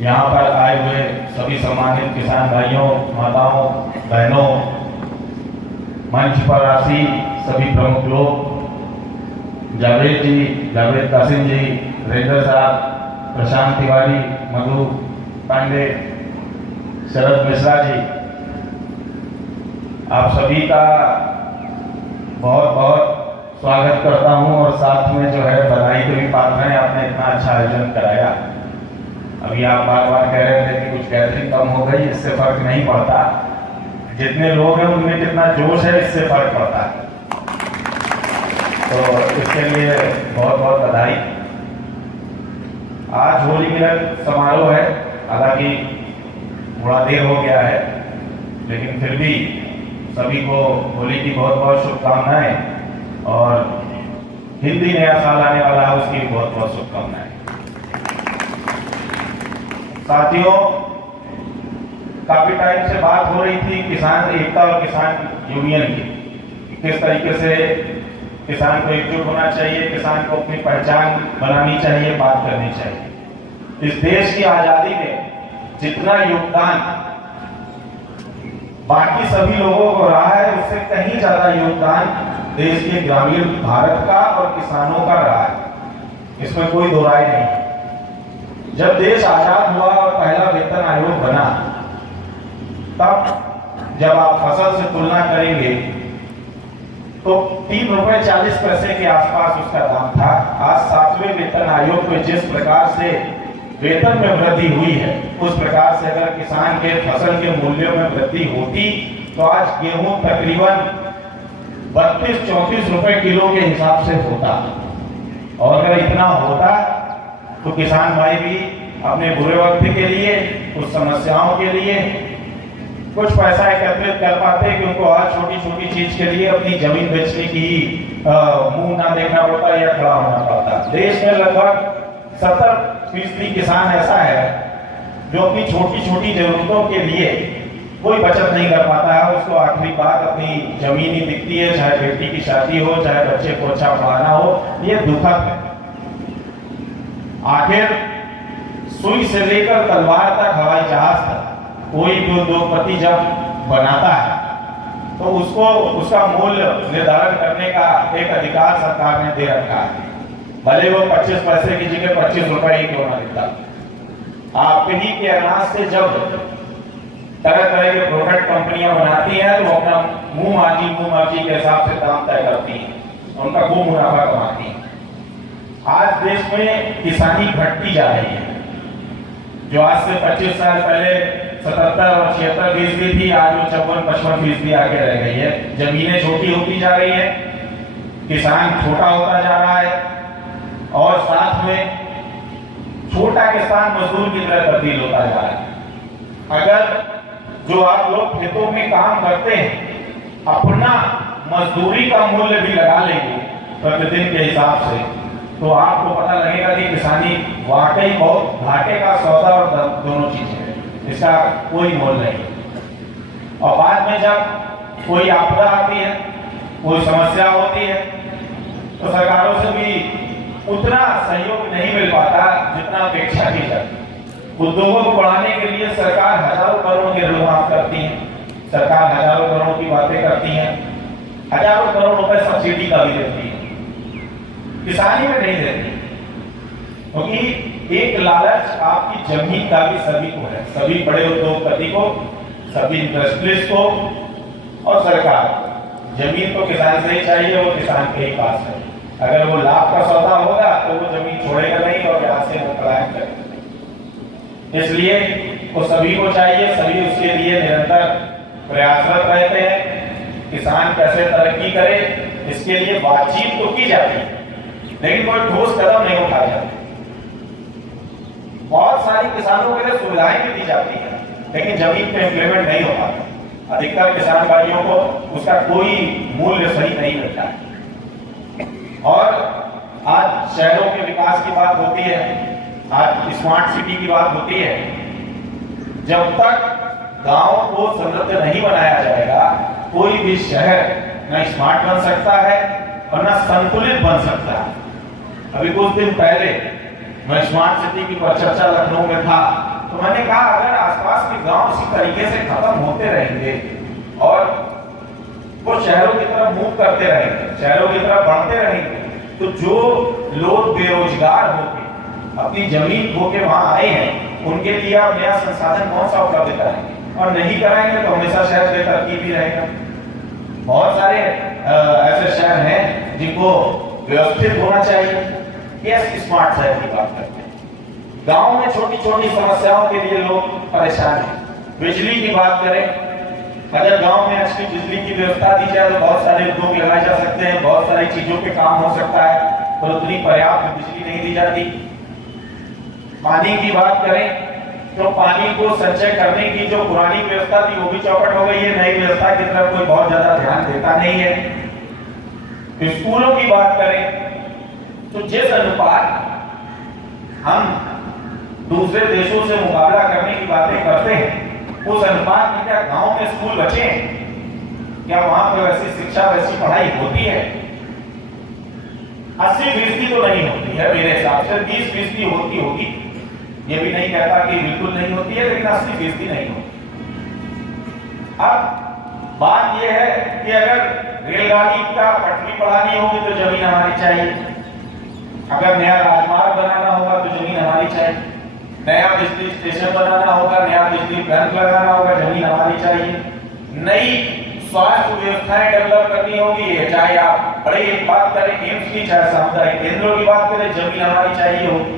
यहाँ पर आए हुए सभी सम्मानित किसान भाइयों, माताओं, बहनों, मंच पर आसी सभी प्रमुख लोग, जावेद जी, जावेद कासिम जी, रेंजर साहब, प्रशांत तिवारी, मधु पांडे, शरद मिश्रा जी, आप सभी का बहुत बहुत स्वागत करता हूं और साथ में जो है बधाई के भी पात्र हैं। आपने इतना अच्छा आयोजन कराया। अभी आप बार बार कह रहे थे कि कुछ गैदरिंग कम हो गई, इससे फर्क नहीं पड़ता। जितने लोग हैं उनमें कितना जोश है, इससे फर्क पड़ता है। तो इसके लिए बहुत बहुत बधाई। आज होली मिलन समारोह है, हालांकि थोड़ा देर हो गया है, लेकिन फिर भी सभी को होली की बहुत बहुत शुभकामनाएं और हिंदी नया साल आने वाला है उसकी बहुत बहुत शुभकामनाएं। साथियों, काफी टाइम से बात हो रही थी किसान एकता और किसान यूनियन की, किस तरीके से किसान को एकजुट होना चाहिए, किसान को अपनी पहचान बनानी चाहिए, बात करनी चाहिए। इस देश की आजादी में जितना योगदान बाकी सभी लोगों को रहा है, उससे कहीं ज्यादा योगदान देश के ग्रामीण भारत का और किसानों का रहा है। इसमें कोई दो राय नहीं। जब देश आजाद हुआ और पहला वेतन आयोग बना, तब जब आप फसल से तुलना करेंगे तो ₹3.40 के आसपास उसका दाम था। आज 7वें वेतन आयोग में जिस प्रकार से वेतन में वृद्धि हुई है, उस प्रकार से अगर किसान के फसल के मूल्यों में वृद्धि होती तो आज गेहूं तकरीबन 32-34 रुपए किलो के हिसाब से होता। और अगर इतना होता तो किसान भाई भी अपने बुरे वक्त के लिए, कुछ समस्याओं के लिए कुछ पैसा एकत्रित कर पाते कि उनको हर छोटी छोटी चीज के लिए अपनी जमीन बेचने की मुंह ना देखना पड़ता या खड़ा होना पड़ता। देश में लगभग 70% किसान ऐसा है जो अपनी छोटी छोटी जरूरतों के लिए कोई बचत नहीं कर पाता है। उसको आखिरी बात अपनी जमीन ही दिखती है, चाहे बेटी की शादी हो, चाहे बच्चे को अच्छा पढ़ाना हो। ये दुखद है। आखिर सुई से लेकर तलवार तक, हवाई जहाज तक, कोई भी उद्योगपति जब बनाता है तो उसको उसका मूल्य निर्धारण करने का एक अधिकार सरकार ने दे रखा है, भले वो 25 पैसे की जगह 25 रुपए ही क्यों ना देता। आप ही के अनाज से जब तरह तरह के प्रोडक्ट कंपनियां बनाती हैं तो अपना मुंह मार्जी के हिसाब से दाम तय करती हैं, उनका खूब मुनाफा कमाती हैं। आज देश में किसानी घटती जा रही है। जो आज से 25 साल पहले 77 और 76% थी, आज वो 54-55% आगे रह गई है। जमीनें छोटी होती जा रही है, किसान छोटा होता जा रहा है और साथ में छोटा किसान मजदूर की तरह तब्दील होता जा रहा है। अगर जो आप लोग खेतों में काम करते हैं अपना मजदूरी का मूल्य भी लगा लेंगे प्रतिदिन के हिसाब से, तो आपको पता लगेगा कि किसानी वाकई बहुत घाटे का सौदा और दोनों चीजें हैं, इसका कोई मोल नहीं। और बाद में जब कोई आपदा आती है, कोई समस्या होती है, तो सरकारों से भी उतना सहयोग नहीं मिल पाता जितना अपेक्षा की जाती। उद्योगों को बढ़ाने के लिए सरकार हजारों करोड़ के ऋण माफ करती है, सरकार हजारों करोड़ की बातें करती है, हजारों करोड़ रुपए सब्सिडी का भी देती है, किसानी में नहीं देती। क्योंकि एक लालच आपकी जमीन का भी सभी को है, सभी बड़े उद्योगपति को, सभी इंडस्ट्रीज को और सरकार। जमीन तो किसान से ही चाहिए, वो किसान के ही पास है। अगर वो लाभ का सौदा होगा तो वो जमीन छोड़ेगा नहीं और यहाँ से वो पलायन करेगा। इसलिए वो सभी को चाहिए, सभी उसके लिए निरंतर प्रयासरत रहते हैं। किसान कैसे तरक्की करे इसके लिए बातचीत तो की जाती है, लेकिन कोई ठोस कदम नहीं उठाया जाता। बहुत सारी किसानों के लिए सुविधाएं भी दी जाती है, लेकिन जमीन पे इंप्लीमेंट नहीं हो पाता। अधिकतर किसान भाइयों को उसका कोई मूल्य सही नहीं मिलता है। और आज शहरों के विकास की बात होती है, आज स्मार्ट सिटी की बात होती है। जब तक गांव को समृद्ध नहीं बनाया जाएगा, कोई भी शहर न स्मार्ट बन सकता है और न संतुलित बन सकता है। अभी कुछ दिन पहले मैं स्मार्ट सिटी की चर्चा लखनऊ में था, तो मैंने कहा अगर आसपास के गांव इसी तरीके से खत्म होते रहेंगे और वो शहरों की तरफ मूव करते रहेंगे, शहरों की तरफ बढ़ते रहेंगे, तो जो लोग बेरोजगार होके अपनी जमीन होके वहां आए हैं उनके लिए आप नया संसाधन कौन सा उपलब्ध कराएंगे? और नहीं कराएंगे तो हमेशा शहर बेतरतीब ही रहेगा। बहुत सारे ऐसे शहर हैं जिनको व्यवस्थित होना चाहिए। यस, स्मार्ट शहर की बात करते हैं। गांव में छोटी छोटी समस्याओं के लिए लोग परेशान हैं। बिजली की बात करें, अगर गांव में अच्छी बिजली की व्यवस्था दी जाए तो बहुत सारे उद्योग लगाए जा सकते हैं, बहुत सारी चीजों पे काम हो सकता है, पर उतनी पर्याप्त बिजली नहीं दी जाती। पानी की बात करें तो पानी को संचय करने की जो पुरानी व्यवस्था थी वो भी चौपट हो गई है, नई व्यवस्था की तरफ कोई बहुत ज्यादा ध्यान देता नहीं है। स्कूलों की बात करें तो जिस अनुपात हम दूसरे देशों से मुकाबला करने की बातें करते हैं उस अनुपात में क्या गांव में स्कूल बचे हैं? क्या वहां पर वैसी शिक्षा, वैसी पढ़ाई होती है? 80% तो नहीं होती है मेरे हिसाब से, 20% होती होगी। ये भी नहीं कहता कि बिल्कुल नहीं होती है, लेकिन 80% नहीं होती। अब बात यह है कि अगर रेलगाड़ी का पटरी बढ़ानी होगी तो जमीन हमारी चाहिए, अगर नया राजमार्ग बनाना होगा तो जमीन हमारी चाहिए, नया बिजली स्टेशन बनाना होगा, नया बिजली प्लांट लगाना होगा, जमीन हमारी चाहिए, नई स्वास्थ्य व्यवस्थाएं डेवलप करनी होगी, चाहे आप बड़ी बात करें एम्स की, चाहे सामुदायिक केंद्रों की बात करें, जमीन हमारी चाहिए होगी।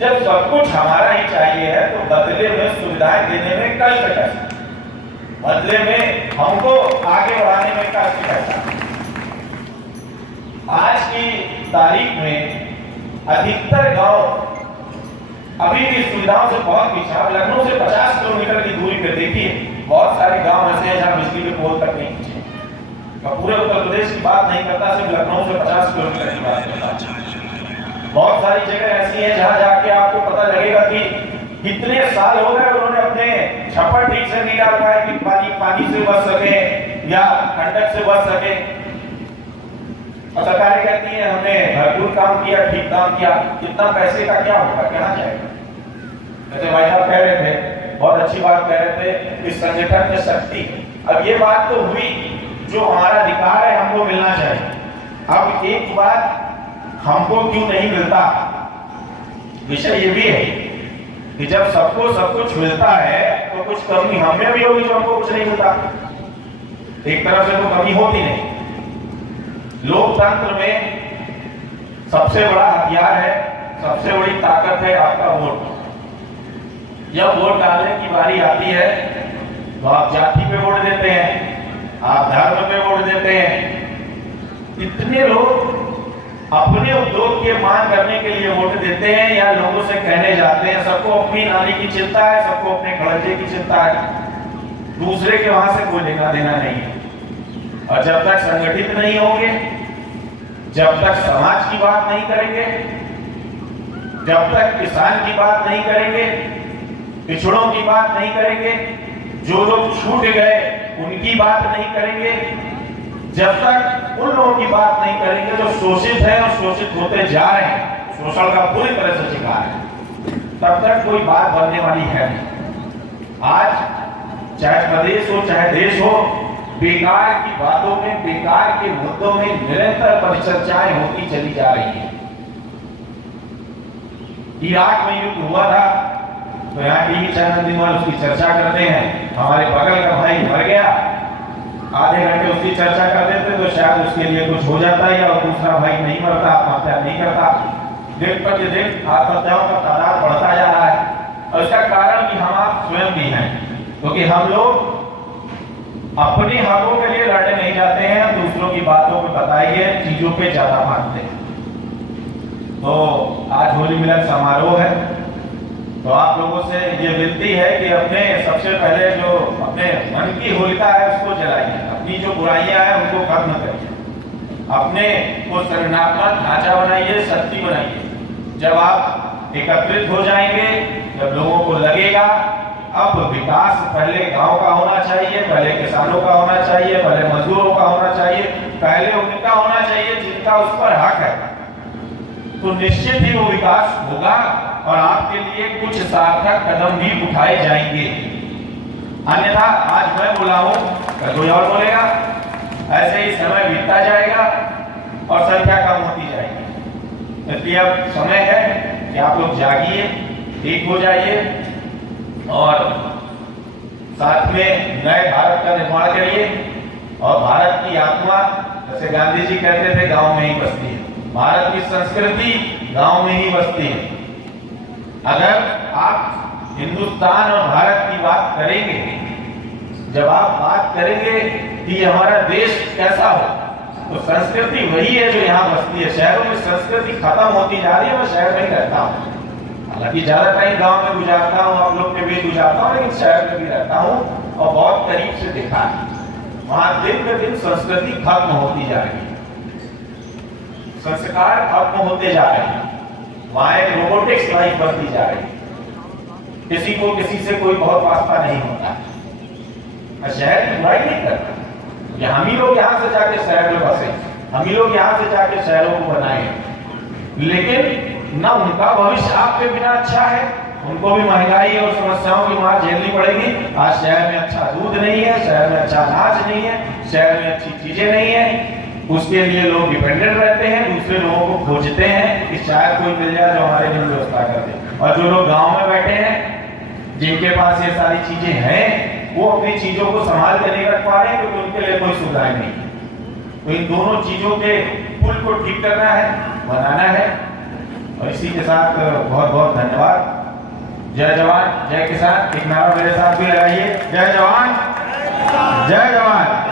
जब सब कुछ हमारा ही चाहिए है तो बदले में सुविधाएं देने में कष्ट कैसा, बदले में हमको आगे बढ़ाने में कष्ट कैसा? आज की तारीख में अधिकतर गांव अभी भी सुविधाओं से बहुत पीछे। लखनऊ से 50 किलोमीटर की दूरी पे देखिए, बहुत सारे गांव ऐसे हैं जहां बिजली के पोल तक नहीं पहुंचे। मैं पूरे उत्तर प्रदेश की बात नहीं करता, सिर्फ लखनऊ से 50 किलोमीटर की बात करता। बहुत सारी जगह ऐसी हैं जहां जाके आपको पता लगेगा कि कितने साल हो गए उन्होंने अपने छप्पर ठीक से नहीं डाल पाए कि पानी से बच सके या ठंडक से बच सके। और सरकारें कहती है हमने भरपूर काम किया, ठीक काम किया, इतना पैसे का क्या होगा, कहना चाहेगा? जैसे भाई साहब कह रहे थे, बहुत अच्छी बात कह रहे थे कि संगठन में शक्ति। अब ये बात तो हुई, जो हमारा अधिकार है हमको मिलना चाहिए। अब एक बात हमको क्यों नहीं मिलता, विषय ये भी है कि जब सबको सब कुछ मिलता है तो कुछ कमी हमें भी होगी जो हमको कुछ नहीं मिलता। एक तरफ से तो कमी होती नहीं। लोकतंत्र में सबसे बड़ा हथियार है, सबसे बड़ी ताकत है आपका वोट। जब वोट डालने की बारी आती है तो आप जाति पे वोट देते हैं, आप धर्म पे वोट देते हैं। इतने लोग अपने उद्योग के मांग करने के लिए वोट देते हैं या लोगों से कहने जाते हैं। सबको अपनी नाली की चिंता है, सबको अपने खड़ंजे की चिंता है, दूसरे के वहां से कोई लेना देना नहीं है। और जब तक संगठित नहीं होंगे, जब तक समाज की बात नहीं करेंगे, जब तक किसान की बात नहीं करेंगे, पिछड़ों की बात नहीं करेंगे, जो लोग छूट गए उनकी बात नहीं करेंगे, जब तक उन लोगों की बात नहीं करेंगे जो शोषित है और शोषित होते जा रहे हैं, शोषण का पूरी तरह से शिकार है, तब तक कोई बात बनने वाली है नहीं। आज चाहे प्रदेश हो चाहे देश हो, बेकार की बातों में, बेकार के मुद्दों में निरंतर परिचर्चाएं होती चली जा रही है। इराक में युद्ध हुआ था तो यहाँ टीवी चैनल दिन भर उसकी चर्चा करते हैं। हमारे बगल का भाई मर गया, आधे घंटे उसकी चर्चा कर देते तो शायद उसके लिए कुछ हो जाता है, और दूसरा भाई नहीं मरता, आत्महत्या नहीं करता। दिन प्रतिदिन आत्महत्याओं का तादाद बढ़ता जा रहा है और इसका कारण भी हम आप स्वयं भी हैं, क्योंकि हम लोग अपने हकों के लिए लड़ने नहीं जाते हैं, दूसरों की बातों में बताइए चीजों पे ज्यादा मानते हैं। तो आज होली मिलन समारोह है, तो आप लोगों से ये विनती है कि अपने सबसे पहले जो अपने मन की होलिका है उसको जलाइए, अपनी जो बुराइयां हैं उनको खत्म करिए, अपने को संगठनात्मक ढांचा बनाइए, शक्ति बनाइए। जब आप एकत्रित हो जाएंगे, जब लोगों को लगेगा अब विकास पहले गांव का होना चाहिए, पहले किसानों का होना चाहिए, पहले मजदूरों का होना चाहिए, पहले उनका होना चाहिए जिनका उस पर हक है, तो निश्चित ही वो विकास होगा और आपके लिए कुछ सार्थक कदम भी उठाए जाएंगे। अन्यथा आज मैं बोला हूं, कल कोई और बोलेगा, ऐसे ही समय बीतता जाएगा और संख्या कम होती जाएगी। इसलिए अब समय है कि आप लोग जागिए, एक हो जाइए और साथ में नए भारत का निर्माण करिए। और भारत की आत्मा, जैसे गांधी जी कहते थे, गांव में ही बसती है। भारत की संस्कृति गांव में ही बसती है। अगर आप हिंदुस्तान और भारत की बात करेंगे, जब आप बात करेंगे कि हमारा देश कैसा हो, तो संस्कृति वही है जो यहाँ बसती है। शहरों में संस्कृति खत्म होती जा रही है। मैं शहर में ही रहता हूँ, हालांकि ज्यादा टाइम गांव में गुजारता हूँ, आप लोग के बीच गुजारता हूँ, लेकिन शहर में भी रहता हूँ और बहुत करीब से देखा है। वहां दिन पे दिन संस्कृति खत्म होती जा रही है, संस्कार खत्म होते जा रहे हैं। वहां एक रोबोटिक्स लाइफ बढ़ती जा रही है। किसी को किसी से कोई बहुत वास्ता नहीं होता। मैं शहर की बुराई नहीं करता, हम ही लोग यहाँ से जाके शहर में बसे, हम ही लोग यहाँ से जाके शहरों को बनाए, लेकिन ना उनका भविष्य आपके बिना अच्छा है। उनको भी महंगाई और समस्याओं की मार झेलनी पड़ेगी। आज शहर में अच्छा दूध नहीं है, शहर में अच्छा अनाज नहीं है, शहर में अच्छी चीजें नहीं है। उसके लिए लोग डिपेंडेंट रहते हैं, दूसरे लोगों को खोजते हैं कि शायद कोई मिल जाए जो हमारे लिए व्यवस्था कर दे। और जो लोग गांव में बैठे हैं, जिनके पास ये सारी चीजें हैं, वो अपनी चीजों को संभाल कर नहीं रख पा रहे हैं क्योंकि उनके लिए कोई सुविधाएं नहीं। तो इन दोनों चीजों के पुल को ठीक करना है, बनाना है। और इसी के साथ बहुत बहुत धन्यवाद। जय जवान जय किसान। एक नारा मेरे साथ भी लगाइए, जय जवान जय जवान।